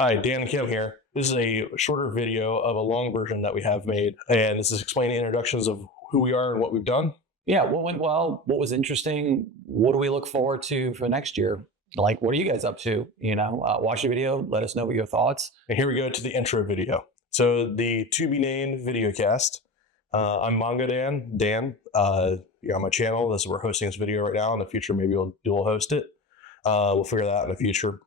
Hi, Dan and Kim here. This is a shorter video of a long version that we have made, and this is explaining introductions of who we are and what we've done. Yeah, what went well? What was interesting? What do we look forward to for next year? Like, what are you guys up to? Watch the video. Let us know what your thoughts. And here we go to the intro video. So the to be named video cast. I'm Manga Dan. Dan, you're on my channel. We're hosting this video right now. In the future, maybe we'll dual host it. We'll figure that out in the future.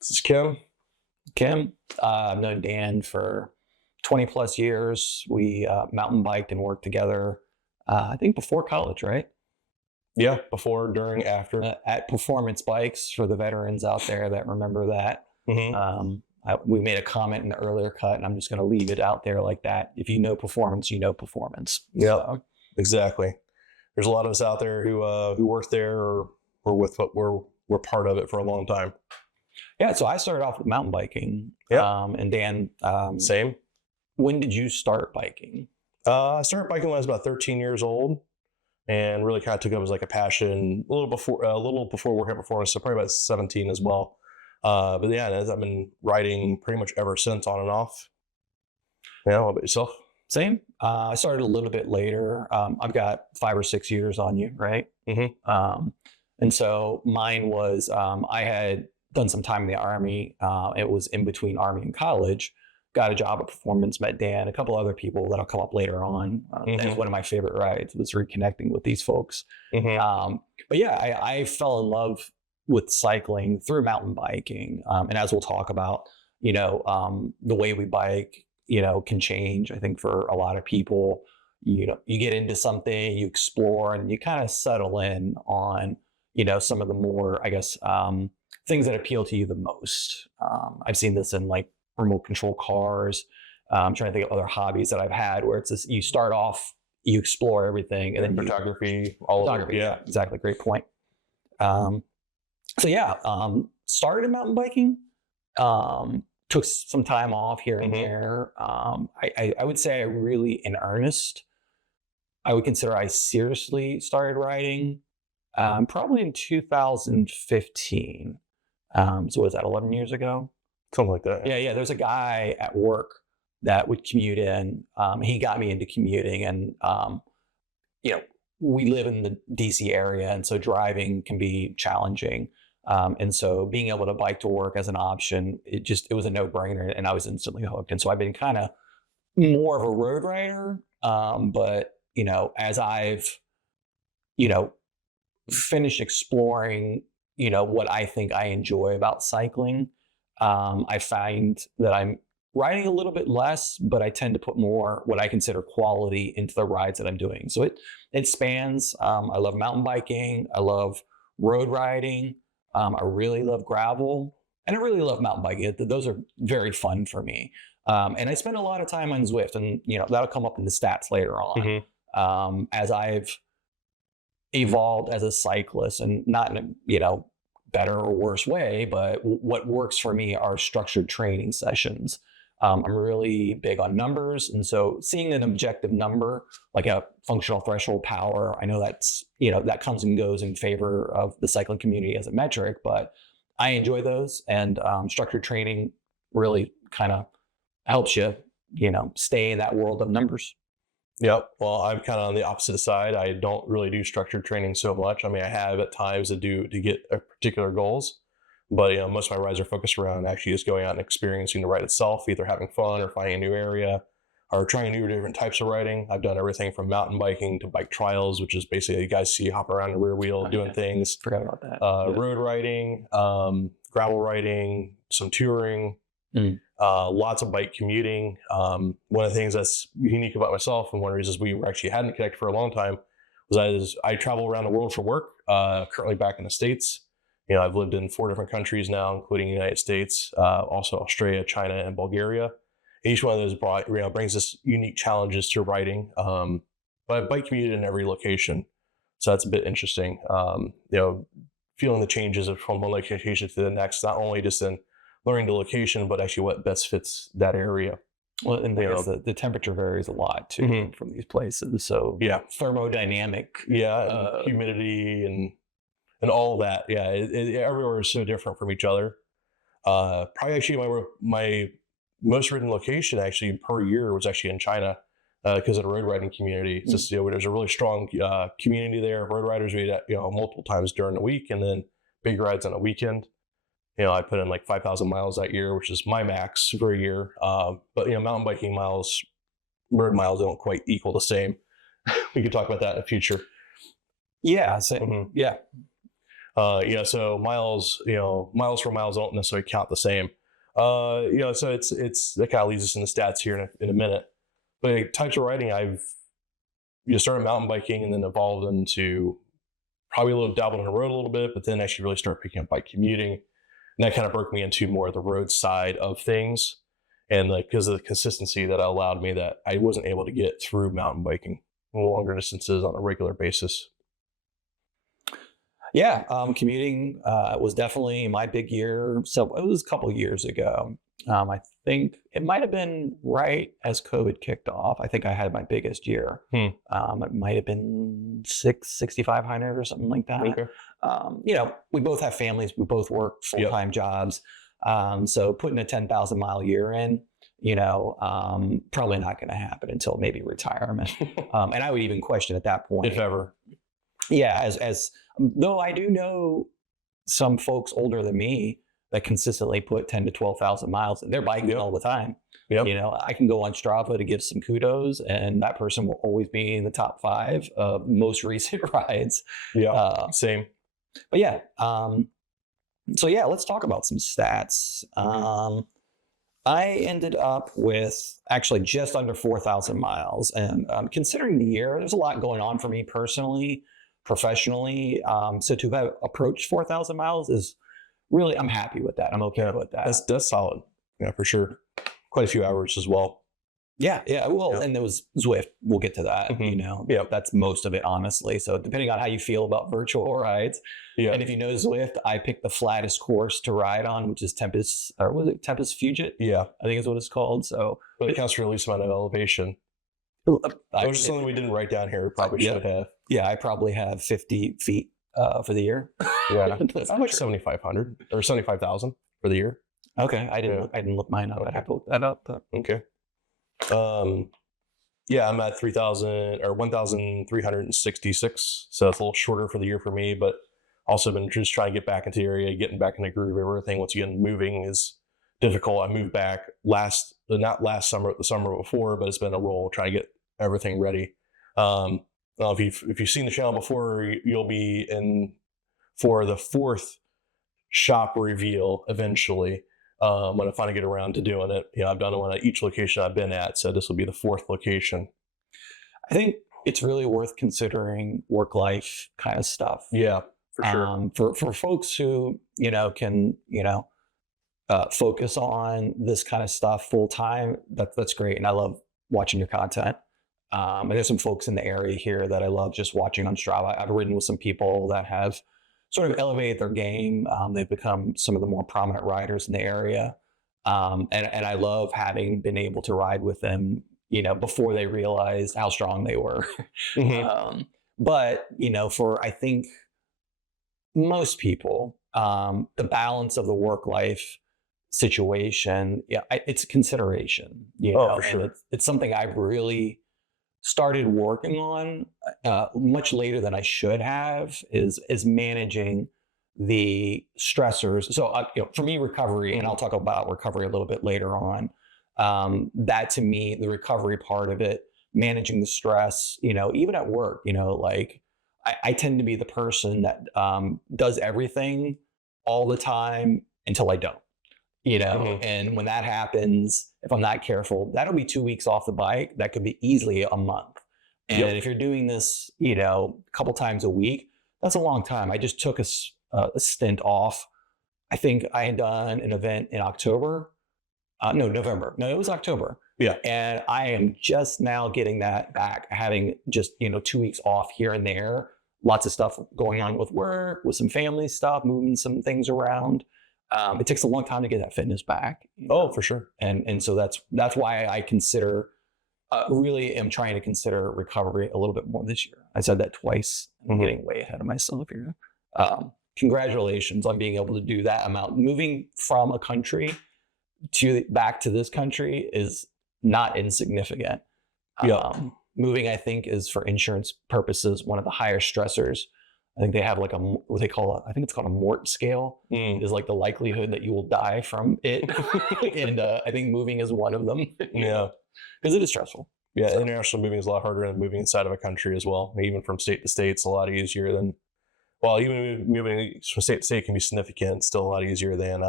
This is Kim. Kim, I've known Dan for 20 plus years. We mountain biked and worked together, I think before college, right? Yeah, before, during, after. At Performance Bikes for the veterans out there that remember that. Mm-hmm. We made a comment in the earlier cut, and I'm just going to leave it out there like that. If you know performance, you know performance. Yeah, so. Exactly. There's a lot of us out there who worked there or were with what we're part of it for a long time. Yeah, so I started off with mountain biking. Yeah. And Dan, same. When did you start biking? I started biking when I was about 13 years old, and really kind of took it up as like a passion a little before working at Performance, so probably about 17 as well. But yeah, I've been riding pretty much ever since, on and off. Yeah, what about yourself? Same. I started a little bit later. I've got 5 or 6 years on you, right? Mm-hmm. And so mine was, I had done some time in the Army. It was in between Army and college. Got a job at Performance, met Dan, a couple other people that'll come up later on. That's one of my favorite rides, was reconnecting with these folks. Mm-hmm. But yeah, I fell in love with cycling through mountain biking. And as we'll talk about, the way we bike, can change, I think, for a lot of people. You get into something, you explore, and you kind of settle in on, some of the more, I guess, things that appeal to you the most. I've seen this in like remote control cars. I'm trying to think of other hobbies that I've had where it's this, you start off, you explore everything, and then photography, all of it. Yeah, exactly. Great point. Started mountain biking. Took some time off here and there. I would say I really, in earnest, I would consider I seriously started riding probably in 2015. So what is that, 11 years ago? Something like that. Yeah. There's a guy at work that would commute in. He got me into commuting, and we live in the DC area, and so driving can be challenging. And so being able to bike to work as an option, it was a no-brainer, and I was instantly hooked. And so I've been kind of more of a road rider. But as I've finished exploring what I think I enjoy about cycling, I find that I'm riding a little bit less, but I tend to put more what I consider quality into the rides that I'm doing. So it spans. I love mountain biking. I love road riding. I really love gravel, and I really love mountain biking. Those are very fun for me. And I spend a lot of time on Zwift, and that'll come up in the stats later on. As I've evolved as a cyclist, and not in a better or worse way, but what works for me are structured training sessions. I'm really big on numbers, and so seeing an objective number like a functional threshold power, I know that's that comes and goes in favor of the cycling community as a metric, but I enjoy those, and structured training really kind of helps you stay in that world of numbers. Yep. Well, I'm kind of on the opposite side. I don't really do structured training so much. I mean, I have at times to get particular goals, but most of my rides are focused around actually just going out and experiencing the ride itself, either having fun or finding a new area or trying new different types of riding. I've done everything from mountain biking to bike trials, which is basically you guys see hopping around the rear wheel doing things. Forgot about that. Road riding, gravel riding, some touring. Lots of bike commuting. One of the things that's unique about myself, and one of the reasons we actually hadn't connected for a long time, was I travel around the world for work. Currently back in the States. I've lived in 4 different countries now, including the United States, also Australia, China, and Bulgaria. Each one of those brings us unique challenges to riding. But I've bike commuted in every location, so that's a bit interesting. Feeling the changes from one location to the next, not only just in learning the location, but actually what best fits that area. Well, and the temperature varies a lot too from these places. So yeah, thermodynamic. Yeah, and humidity and all that. Yeah, everywhere is so different from each other. Probably actually my most ridden location actually per year was actually in China because of the road riding community. It's just, there's a really strong community there. Road riders we had, multiple times during the week, and then big rides on a weekend. I put in like 5,000 miles that year, which is my max for a year. But mountain biking miles, road miles don't quite equal the same. We could talk about that in the future. Yeah. So, yeah. So miles for miles don't necessarily count the same. So it's that kind of leads us in the stats here in a minute. But types of riding, I've started mountain biking and then evolved into probably a little dabbled in the road a little bit, but then actually really start picking up bike commuting. And that kind of broke me into more of the road side of things. And like, because of the consistency that allowed me that I wasn't able to get through mountain biking longer distances on a regular basis. Yeah, commuting was definitely my big year. So it was a couple of years ago. I think it might have been right as COVID kicked off. I think I had my biggest year. It might have been 6,500 or something like that. Okay. We both have families. We both work full-time jobs. So putting a 10,000 mile year in, probably not going to happen until maybe retirement. And I would even question at that point. If ever. Yeah, as though I do know some folks older than me that consistently put 10 to 12,000 miles in their biking all the time. Yep. I can go on Strava to give some kudos, and that person will always be in the top 5 of most recent rides. Yeah, same. But yeah, let's talk about some stats. I ended up with actually just under 4,000 miles, and considering the year, there's a lot going on for me personally, professionally. So to have approached 4,000 miles is really, I'm happy with that. I'm okay with that. That's solid. Yeah, for sure. Quite a few hours as well. Yeah. Well, and there was Zwift. We'll get to that. That's most of it, honestly. So depending on how you feel about virtual rides, and if you know Zwift, I picked the flattest course to ride on, which is Tempest, or was it Tempest Fugit? Yeah, I think is what it's called. So, but it counts for the least amount of elevation. That was something we didn't write down here. We probably should have. Yeah, I probably have 50 feet for the year. Yeah, I'm like 7,500 or 75,000 for the year. Okay, I didn't look mine up. Okay. I have to look that up. But. Okay. I'm at 3,000 or 1,366. So that's a little shorter for the year for me, but also been just trying to get back into the area, getting back in the groove of everything. Once again, moving is difficult. I moved back not last summer, the summer before, but it's been a roll trying to get everything ready. If you've seen the channel before, you'll be in for the 4th shop reveal eventually. When I finally get around to doing it, I've done one at each location I've been at, so this will be the 4th location. I think it's really worth considering work-life kind of stuff. Yeah, for sure. For folks who can focus on this kind of stuff full time, that's great, and I love watching your content. And there's some folks in the area here that I love just watching on Strava. I've ridden with some people that have sort of elevated their game. They've become some of the more prominent riders in the area. And I love having been able to ride with them, before they realized how strong they were. But, for, I think, most people, the balance of the work-life situation, it's a consideration. For sure. And it's something I've really started working on much later than I should have, is managing the stressors. So for me, recovery, and I'll talk about recovery a little bit later on. That to me, the recovery part of it, managing the stress, even at work, like I tend to be the person that does everything all the time until I don't. And when that happens, if I'm not careful, that'll be 2 weeks off the bike. That could be easily a month. And if you're doing this, a couple times a week, that's a long time. I just took a stint off. I think I had done an event in October. November. No, it was October. Yeah. And I am just now getting that back, having just, 2 weeks off here and there. Lots of stuff going on with work, with some family stuff, moving some things around. It takes a long time to get that fitness back. Oh, for sure. And so that's why I consider, really am trying to consider recovery a little bit more this year. I said that twice. I'm getting way ahead of myself here. congratulations on being able to do that amount. Moving from a country back to this country is not insignificant. Yeah. Moving, I think, is for insurance purposes one of the higher stressors. I think they have like what they call I think it's called a Mort scale. Is like the likelihood that you will die from it, and I think moving is one of them. Yeah, because it is stressful. Yeah, so international moving is a lot harder than moving inside of a country as well. Even from state to state, it's a lot easier than. Well, even moving from state to state can be significant. It's still a lot easier than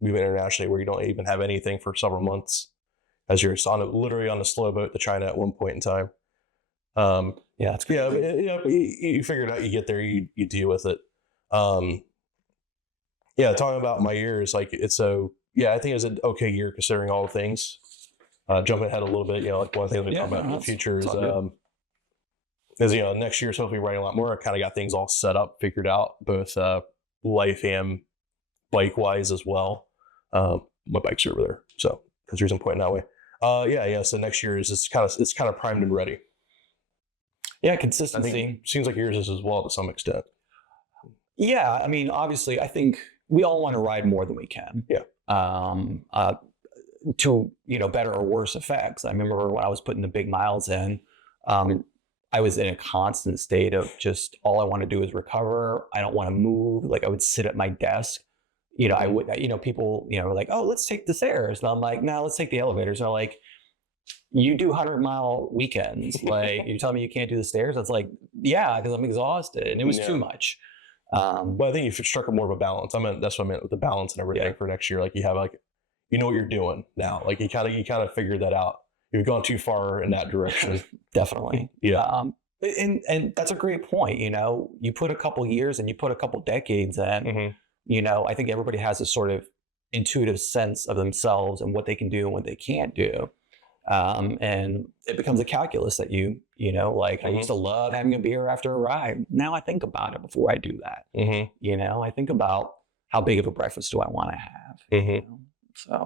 moving internationally, where you don't even have anything for several months, as you're literally on a slow boat to China at one point in time. Yeah, it's crazy. You figure it out. You get there, you deal with it. Yeah, talking about my years, like I think it was an okay year considering all the things. Jumping ahead a little bit, like one thing we talk about in the future is next year's hopefully writing a lot more. I kind of got things all set up, figured out, both life and bike wise as well. My bike's over there, so because the reason I'm pointing that way. So next year it's kind of primed and ready. Yeah, consistency. I think seems like yours is as well to some extent. Yeah, I mean, obviously, I think we all want to ride more than we can. Yeah. To better or worse effects. I remember when I was putting the big miles in, I was in a constant state of just all I want to do is recover. I don't want to move. Like I would sit at my desk. I would. People were like, "Oh, let's take the stairs," and I'm like, "No, let's take the elevators." And they're like, "You do 100-mile weekends. Like you tell me you can't do the stairs?" That's like, yeah, because I'm exhausted, and it was too much. But I think you've struck a more of a balance. That's what I meant with the balance and everything for next year. Like you have what you're doing now. Like you kind of figured that out. You've gone too far in that direction. Definitely. Yeah. And that's a great point. You put a couple years and you put a couple decades in. I think everybody has a sort of intuitive sense of themselves and what they can do and what they can't do. And it becomes a calculus that I used to love having a beer after a ride. Now I think about it before I do that. I think about how big of a breakfast do I want to have.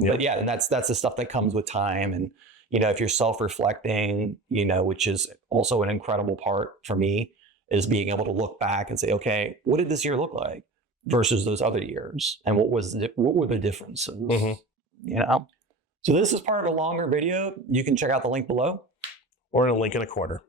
But yeah, and that's the stuff that comes with time. And if you're self-reflecting, which is also an incredible part for me, is being able to look back and say, okay, what did this year look like versus those other years, and what were the differences? So this is part of a longer video. You can check out the link below. Or in a link in a corner.